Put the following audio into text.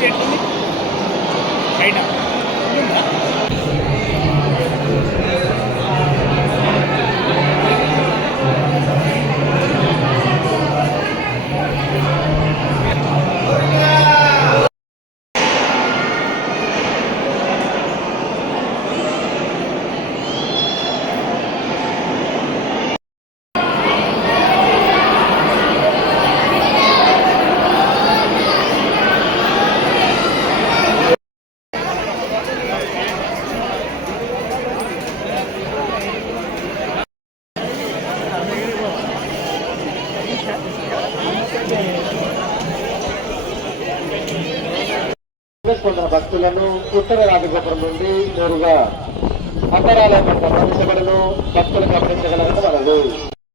Lift ఎట్లుంది? రైటా పొందిన భక్తులను ఉత్తర రాజగోపురం నుండి నేరుగా అంతరాలయం ప్రవేశపడను. భక్తులు గమనించగలగడం మనది